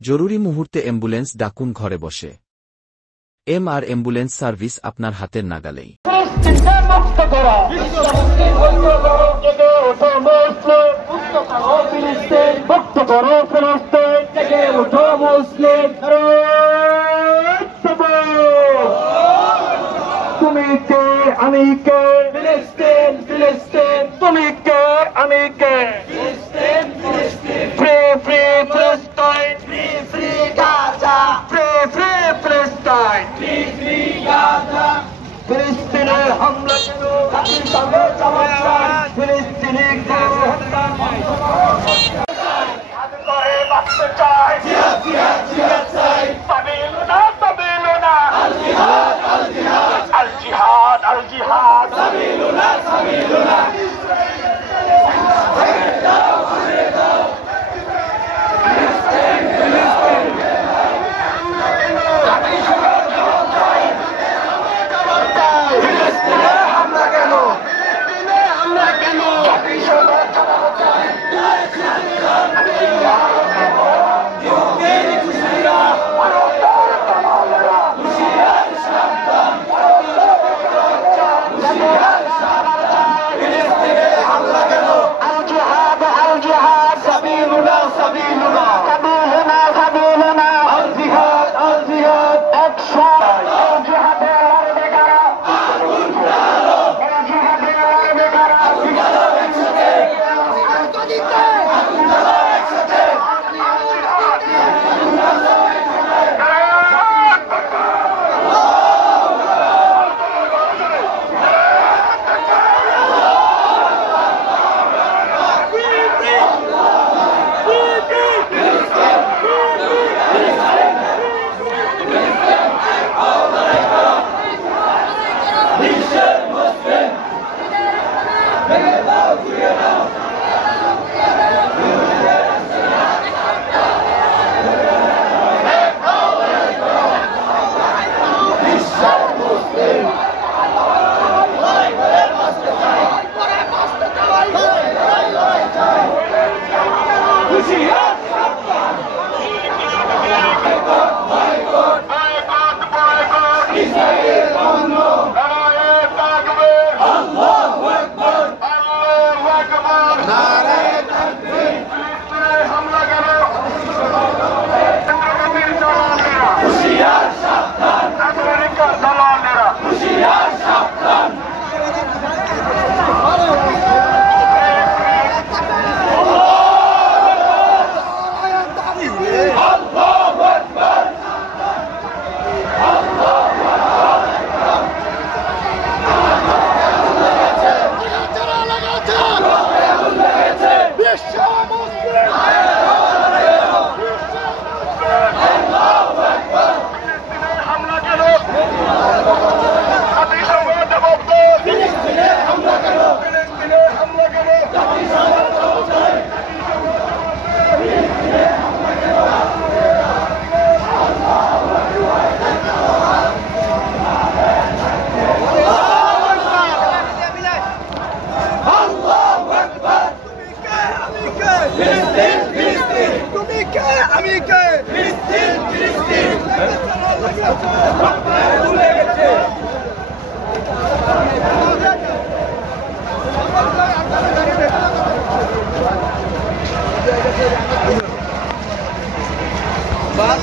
জরুরি মুহূর্তে অ্যাম্বুলেন্স ডাকুন ঘরে বসে। এমআর অ্যাম্বুলেন্স সার্ভিস আপনার হাতের নাগালেই। তুমি কে আমি কে ফিলিস্তিন ফিলিস্তিন তুমি কে আমি কে ফিলিস্তিন ফিলিস্তিন ফ্রি ফ্রি ফিলিস্তিন free free Gaza free free ফিলিস্তিন ফ্রি ফ্রি গাজা ফিলিস্তিনের হামলা কেন জাতিসংঘে জবাব ফিলিস্তিনি হত্যা আজ করে বাঁচতে চাই জিহাদ জিহাদ জিহাদ চাই সাবিলুনা সাবিলুনা আল জিহাদ আল জিহাদ আল জিহাদ আল জিহাদ সাবিলুনা সাবিলুনা Bas,